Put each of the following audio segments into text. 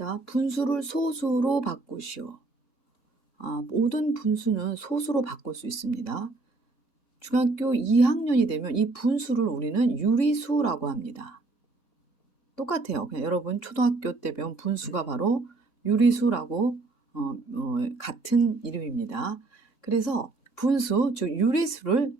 자, 분수를 소수로 바꾸시오. 모든 분수는 소수로 바꿀 수 있습니다. 중학교 2학년이 되면 이 분수를 우리는 유리수라고 합니다. 똑같아요. 그냥 여러분 초등학교 때 배운 분수가 바로 유리수라고 같은 이름입니다. 그래서 분수, 즉 유리수를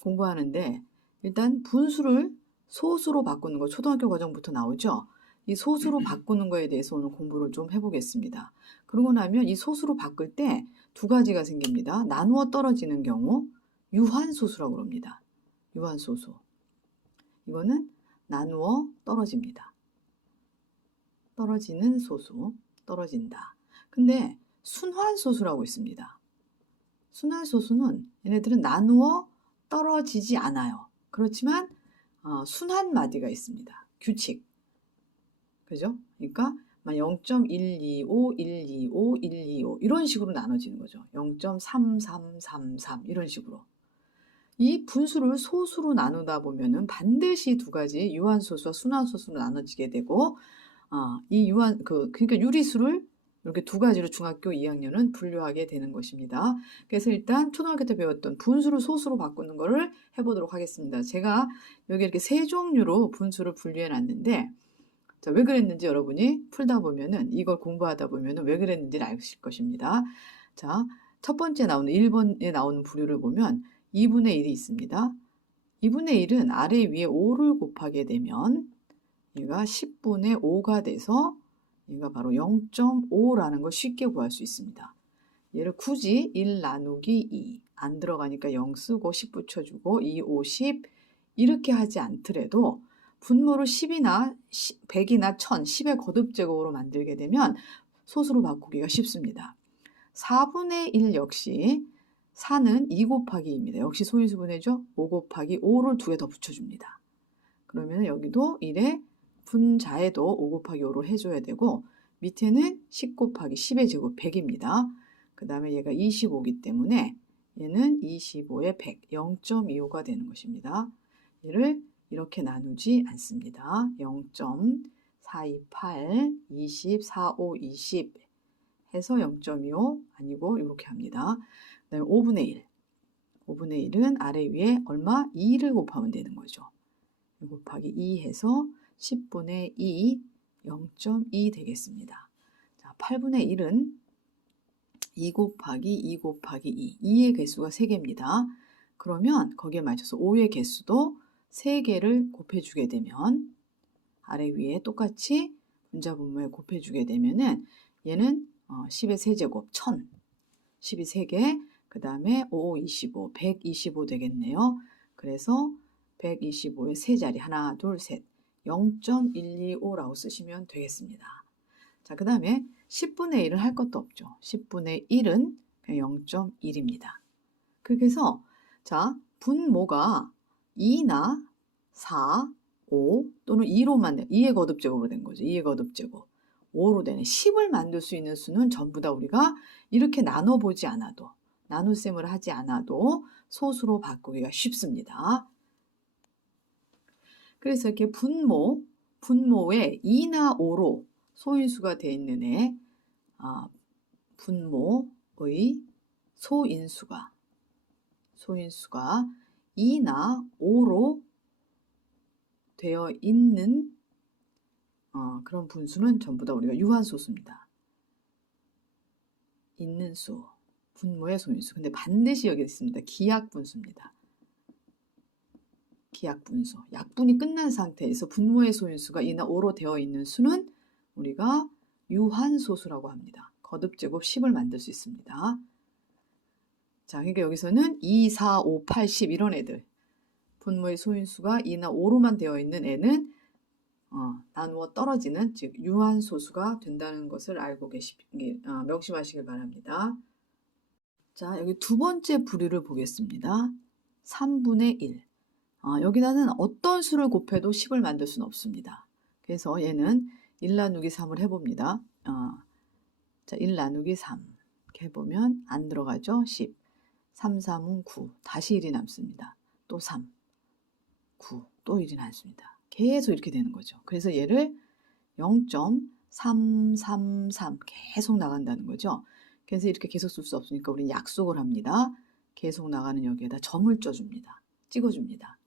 공부하는데 일단 분수를 소수로 바꾸는 거 초등학교 과정부터 나오죠. 이 소수로 바꾸는 거에 대해서 오늘 공부를 좀 해보겠습니다. 그러고 나면 이 소수로 바꿀 때 두 가지가 생깁니다. 나누어 떨어지는 경우 유한소수라고 합니다. 유한소수. 이거는 나누어 떨어집니다. 떨어지는 소수, 떨어진다. 근데 순환소수라고 있습니다. 순환소수는 얘네들은 나누어 떨어지지 않아요. 그렇지만 순환마디가 있습니다. 규칙. 그죠? 그러니까 0.125, 125, 125 이런 식으로 나눠지는 거죠. 0.3333 이런 식으로. 이 분수를 소수로 나누다 보면은 반드시 두 가지 유한소수와 순환소수로 나눠지게 되고 그러니까 유리수를 이렇게 두 가지로 중학교 2학년은 분류하게 되는 것입니다. 그래서 일단 초등학교 때 배웠던 분수를 소수로 바꾸는 거를 해보도록 하겠습니다. 제가 여기 이렇게 세 종류로 분수를 분류해 놨는데 자, 왜 그랬는지 여러분이 풀다 보면은 이걸 공부하다 보면은 왜 그랬는지를 아실 것입니다. 자, 첫 번째 나오는 1번에 나오는 부류를 보면 2분의 1이 있습니다. 2분의 1은 아래 위에 5를 곱하게 되면 얘가 10분의 5가 돼서 얘가 바로 0.5라는 걸 쉽게 구할 수 있습니다. 얘를 굳이 1 나누기 2 안 들어가니까 0 쓰고 10 붙여주고 2, 50 이렇게 하지 않더라도 분모를 10이나 100이나 1000, 10의 거듭제곱으로 만들게 되면 소수로 바꾸기가 쉽습니다. 4분의 1 역시 4는 2 곱하기 2입니다. 역시 소인수분해죠. 5 곱하기 5를 2개 더 붙여줍니다. 그러면 여기도 1에 분자에도 5 곱하기 5를 해줘야 되고 밑에는 10 곱하기 10의 제곱 100입니다. 그 다음에 얘가 25이기 때문에 얘는 25에 100, 0.25가 되는 것입니다. 얘를 이렇게 나누지 않습니다. 0.428, 20, 45, 20 해서 0.25 아니고 이렇게 합니다. 그 다음에 5분의 1. 5분의 1은 아래 위에 얼마? 2를 곱하면 되는 거죠. 1 곱하기 2 해서 10분의 2, 0.2 되겠습니다. 자, 8분의 1은 2 곱하기 2 곱하기 2. 2의 개수가 3개입니다. 그러면 거기에 맞춰서 5의 개수도 3개를 곱해주게 되면 아래 위에 똑같이 분자 분모에 곱해주게 되면은 얘는 10의 세제곱 1000, 10이 3개, 그 다음에 5, 25, 125 되겠네요. 그래서 125의 세 자리 하나, 둘, 셋 0.125라고 쓰시면 되겠습니다. 자, 그 다음에 10분의 1은 할 것도 없죠. 10분의 1은 그냥 0.1입니다. 그렇게 해서 자, 분모가 2나 4, 5 또는 2로만 2의 거듭제곱으로 된 거죠. 2의 거듭제곱. 5로 되는 10을 만들 수 있는 수는 전부 다 우리가 이렇게 나눠보지 않아도 나눗셈을 하지 않아도 소수로 바꾸기가 쉽습니다. 그래서 이렇게 분모에 2나 5로 소인수가 되어 있는 애 분모의 소인수가 2나 5로 되어 있는 그런 분수는 전부 다 우리가 유한소수입니다. 있는 수, 분모의 소인수. 근데 반드시 여기 있습니다. 기약분수입니다. 기약분수. 약분이 끝난 상태에서 분모의 소인수가 2나 5로 되어 있는 수는 우리가 유한소수라고 합니다. 거듭제곱 10을 만들 수 있습니다. 자, 그러니까 여기서는 2, 4, 5, 8, 10 이런 애들 분모의 소인수가 2나 5로만 되어 있는 애는 나누어 떨어지는 즉 유한소수가 된다는 것을 알고 명심하시길 바랍니다. 자, 여기 두 번째 부류를 보겠습니다. 3분의 1. 여기다는 어떤 수를 곱해도 10을 만들 수는 없습니다. 그래서 얘는 1 나누기 3을 해봅니다. 자, 1 나누기 3 이렇게 해보면 안 들어가죠. 10. 3, 3은 9. 다시 1이 남습니다. 또 3, 9. 또 1이 남습니다. 계속 이렇게 되는 거죠. 그래서 얘를 0. 3, 3, 3 계속 나간다는 거죠. 그래서 이렇게 계속 쓸 수 없으니까 우리는 약속을 합니다. 계속 나가는 여기에다 점을 쪄줍니다. 찍어줍니다.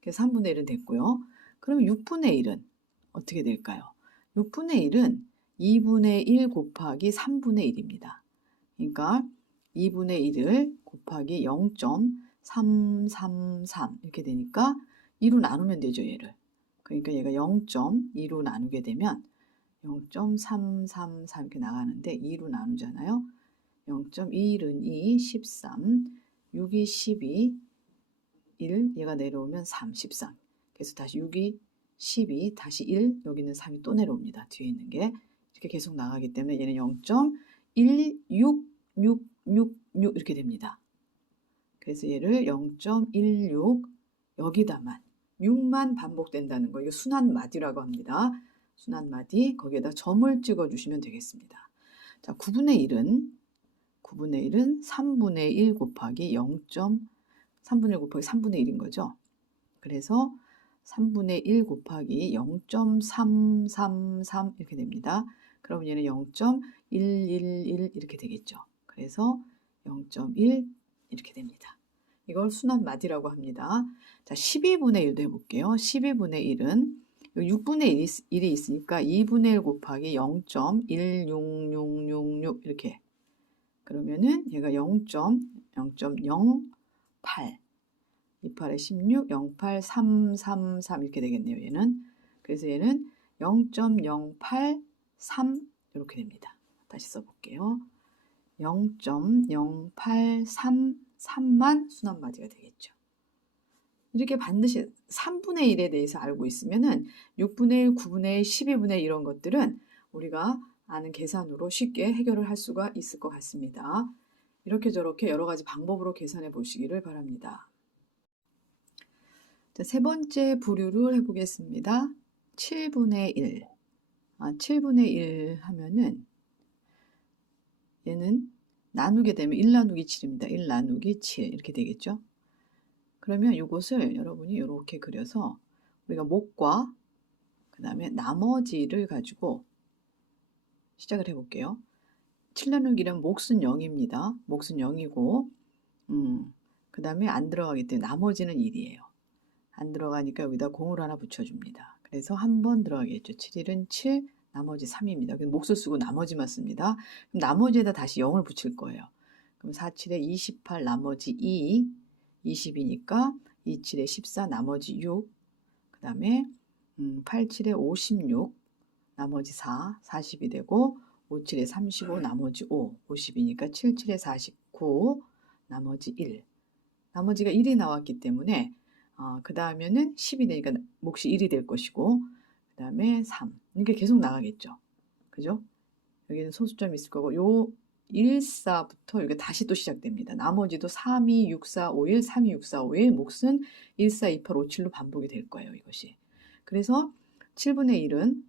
그래서 3분의 1은 됐고요. 그러면 6분의 1은 어떻게 될까요? 6분의 1은 2분의 1 곱하기 3분의 1입니다. 그러니까 2분의 1을 곱하기 0.333 이렇게 되니까 2로 나누면 되죠, 얘를. 그러니까 얘가 0.2로 나누게 되면 0.333 이렇게 나가는데 2로 나누잖아요. 0.1은 2, 13, 6이 12, 1, 얘가 내려오면 3, 13. 그래서 다시 6이 12, 다시 1, 여기는 3이 또 내려옵니다. 뒤에 있는 게. 이렇게 계속 나가기 때문에 얘는 0.16666 이렇게 됩니다. 그래서 얘를 0.16 여기다만 6만 반복된다는 거, 이거 순환마디라고 합니다. 순환마디, 거기에다 점을 찍어주시면 되겠습니다. 자, 9분의 1은 3분의 1 곱하기 3분의 1 곱하기 3분의 1인 거죠. 그래서 3분의 1 곱하기 0.333 이렇게 됩니다. 그럼 얘는 0.111 이렇게 되겠죠. 그래서 0.1 이렇게 됩니다. 이걸 순환마디라고 합니다. 자, 12분의 1도 해볼게요. 12분의 1은 6분의 1이 있으니까 2분의 1 곱하기 0.16666 이렇게. 그러면은 얘가 0.08 28에 16, 08, 333 이렇게 되겠네요. 얘는. 그래서 얘는 0.083 이렇게 됩니다. 다시 써볼게요. 0.0833만 순환마디가 되겠죠. 이렇게 반드시 3분의 1에 대해서 알고 있으면은 6분의 1, 9분의 1, 12분의 1 이런 것들은 우리가 아는 계산으로 쉽게 해결을 할 수가 있을 것 같습니다. 이렇게 저렇게 여러 가지 방법으로 계산해 보시기를 바랍니다. 자, 세 번째 부류를 해보겠습니다. 7분의 1. 7분의 1 하면은 얘는 나누게 되면 1 나누기 7입니다. 1 나누기 7 이렇게 되겠죠. 그러면 이것을 여러분이 이렇게 그려서 우리가 목과 그 다음에 나머지를 가지고 시작을 해볼게요. 7 나누기 1은 몫은 0입니다. 몫은 0이고 그 다음에 안 들어가기 때문에 나머지는 1이에요. 안 들어가니까 여기다 공을 하나 붙여줍니다. 그래서 한 번 들어가겠죠. 7일은 7, 나머지 3입니다. 그럼 몫을 쓰고 나머지만 씁니다. 그럼 나머지에다 다시 0을 붙일 거예요. 그럼 4, 7에 28, 나머지 2, 20이니까 2, 7에 14, 나머지 6, 그 다음에 8, 7에 56, 나머지 4, 40이 되고 5, 7에 35, 나머지 5, 50이니까 7, 7에 49, 나머지 1. 나머지가 1이 나왔기 때문에 그 다음에는 10이 되니까 몫이 1이 될 것이고 그 다음에 3 이렇게 계속 나가겠죠. 그죠? 여기는 소수점이 있을 거고 요 1, 4부터 이게 다시 또 시작됩니다. 나머지도 3, 2, 6, 4, 5, 1, 3, 2, 6, 4, 5, 1 몫은 1, 4, 2, 8, 5, 7로 반복이 될 거예요. 이것이. 그래서 7분의 1은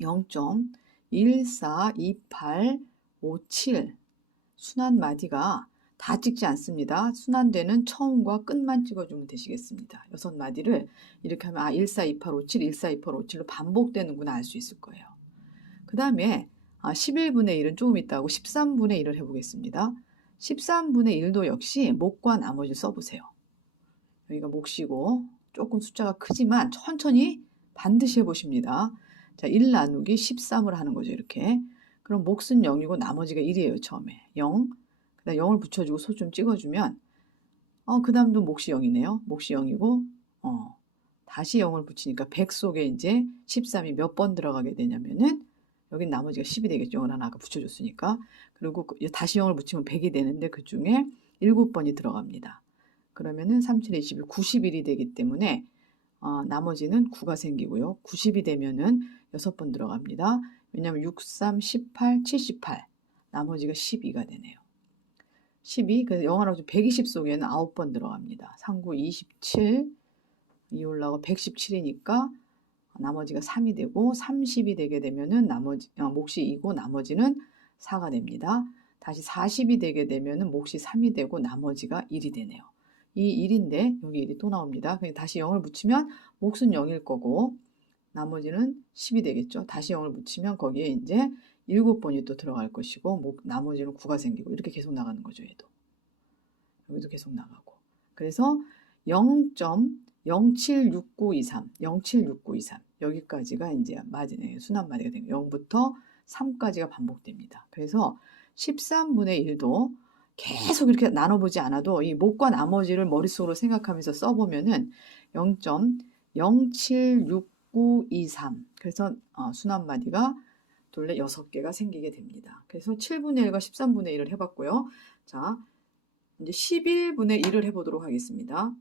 0.142857 순환마디가 다 찍지 않습니다. 순환되는 처음과 끝만 찍어주면 되시겠습니다. 6마디를 이렇게 하면 142857, 142857로 반복되는구나 알 수 있을 거예요. 그 다음에 11분의 1은 조금 있다고 13분의 1을 해보겠습니다. 13분의 1도 역시 몫과 나머지를 써보세요. 여기가 몫이고 조금 숫자가 크지만 천천히 반드시 해보십니다. 자, 1 나누기 13을 하는 거죠. 이렇게. 그럼 몫은 0이고 나머지가 1이에요. 처음에 0. 그 다음 0을 붙여주고 소 좀 찍어주면 그 다음도 몫이 0이네요. 몫이 0이고 다시 0을 붙이니까 100 속에 이제 13이 몇 번 들어가게 되냐면은 여긴 나머지가 10이 되겠죠. 0을 하나 아까 붙여줬으니까. 그리고 다시 0을 붙이면 100이 되는데 그 중에 7번이 들어갑니다. 그러면은 3, 7, 21, 91이 되기 때문에 나머지는 9가 생기고요. 90이 되면은 6번 들어갑니다. 왜냐하면 6, 3, 18, 78 나머지가 12가 되네요. 12, 그래서 0 하나 120 속에는 9번 들어갑니다. 3, 9, 27 이 올라가 117이니까 나머지가 3이 되고 30이 되게 되면은 나머지 몫이 2고 나머지는 4가 됩니다. 다시 40이 되게 되면은 몫이 3이 되고 나머지가 1이 되네요. 이 1인데 여기 1이 또 나옵니다. 그냥 다시 0을 붙이면 몫은 0일 거고 나머지는 10이 되겠죠. 다시 0을 붙이면 거기에 이제 7번이 또 들어갈 것이고 나머지는 9가 생기고 이렇게 계속 나가는 거죠. 얘도. 여기도 계속 나가고. 그래서 0.076923, 0.76923 여기까지가 이제 순환 마디가 되고 0부터 3까지가 반복됩니다. 그래서 13분의 1도 계속 이렇게 나눠보지 않아도 이 목과 나머지를 머릿속으로 생각하면서 써보면은 0.076923 그래서 순환 마디가 둘레 6개가 생기게 됩니다. 그래서 7분의 1과 13분의 1을 해봤고요. 자, 이제 11분의 1을 해보도록 하겠습니다.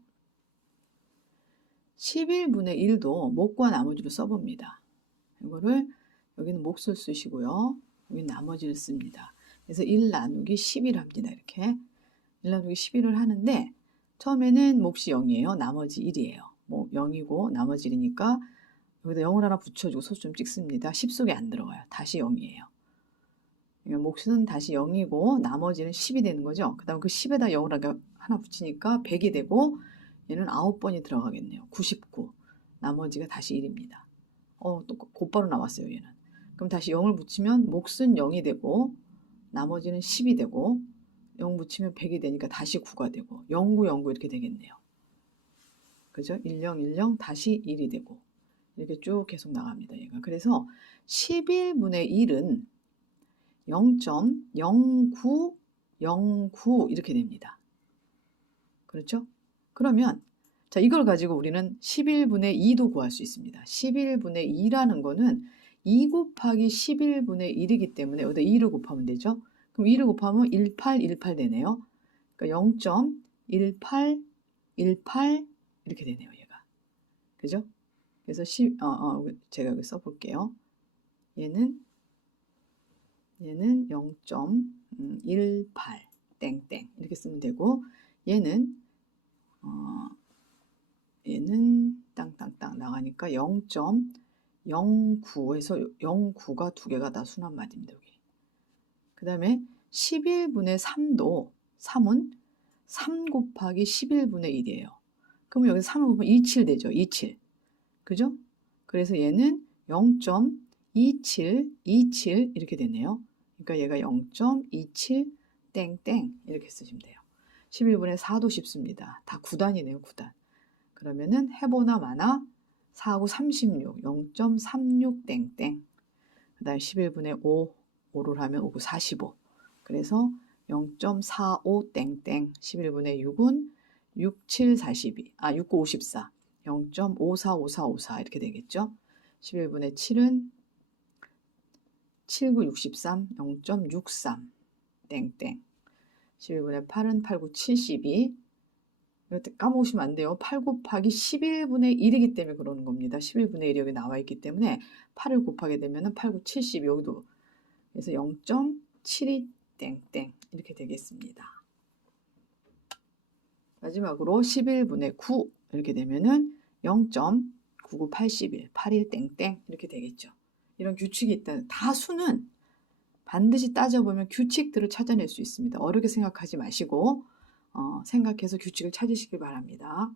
11분의 1도 목과 나머지로 써봅니다. 이거를 여기는 몫을 쓰시고요. 여기는 나머지를 씁니다. 그래서 1 나누기 10을 합니다. 이렇게 1 나누기 11을 하는데 처음에는 몫이 0이에요. 나머지 1이에요. 뭐 0이고 나머지 1이니까 여기다 0을 하나 붙여주고 소수 좀 찍습니다. 10 속에 안 들어가요. 다시 0이에요. 그러니까 몫은 다시 0이고 나머지는 10이 되는 거죠. 그 다음 그 10에다 0을 하나 붙이니까 100이 되고 얘는 9번이 들어가겠네요. 99. 나머지가 다시 1입니다. 또 곧바로 나왔어요. 얘는. 그럼 다시 0을 붙이면 몫은 0이 되고 나머지는 10이 되고 0 붙이면 100이 되니까 다시 9가 되고 09, 09 이렇게 되겠네요. 그죠? 10, 10 다시 1이 되고 이렇게 쭉 계속 나갑니다. 얘가. 그래서 11분의 1은 0.0909 이렇게 됩니다. 그렇죠? 그러면 자 이걸 가지고 우리는 11분의 2도 구할 수 있습니다. 11분의 2라는 거는 2 곱하기 11분의 1이기 때문에 여기다 2를 곱하면 되죠. 그럼 2를 곱하면 1818 되네요. 그러니까 0.1818 이렇게 되네요. 얘가. 그죠? 그래서 제가 여기 써볼게요. 얘는 0.18 땡땡 이렇게 쓰면 되고 얘는 땅땅땅 나가니까 0.09에서 09가 두 개가 다 순환 마디입니다. 여기. 그 다음에 11분의 3도 3은 3 곱하기 11분의 1이에요. 그러면 여기서 3을 곱하면 27 되죠. 27. 그죠? 그래서 얘는 0.2727 이렇게 되네요. 그러니까 얘가 0.27 땡땡 이렇게 쓰시면 돼요. 11분의 4도 쉽습니다. 다 9단이네요. 9단. 그러면은 해보나 마나 4하고 36 0.36 땡땡 그 다음에 11분의 5를 하면 5고 45 그래서 0.45 땡땡 11분의 6은 67 42 69 54 0.545454 이렇게 되겠죠. 11분의 7은 79 63 0.63 땡땡 11분의 8은 89 72 까먹으시면 안 돼요. 8 곱하기 11분의 1이기 때문에 그러는 겁니다. 11분의 1이 여기 나와 있기 때문에 8을 곱하게 되면 8, 9, 70 여기도 그래서 0.72 땡땡 이렇게 되겠습니다. 마지막으로 11분의 9 이렇게 되면은 0.9981 81 땡땡 이렇게 되겠죠. 이런 규칙이 있다. 다 수는 반드시 따져보면 규칙들을 찾아낼 수 있습니다. 어렵게 생각하지 마시고 생각해서 규칙을 찾으시길 바랍니다.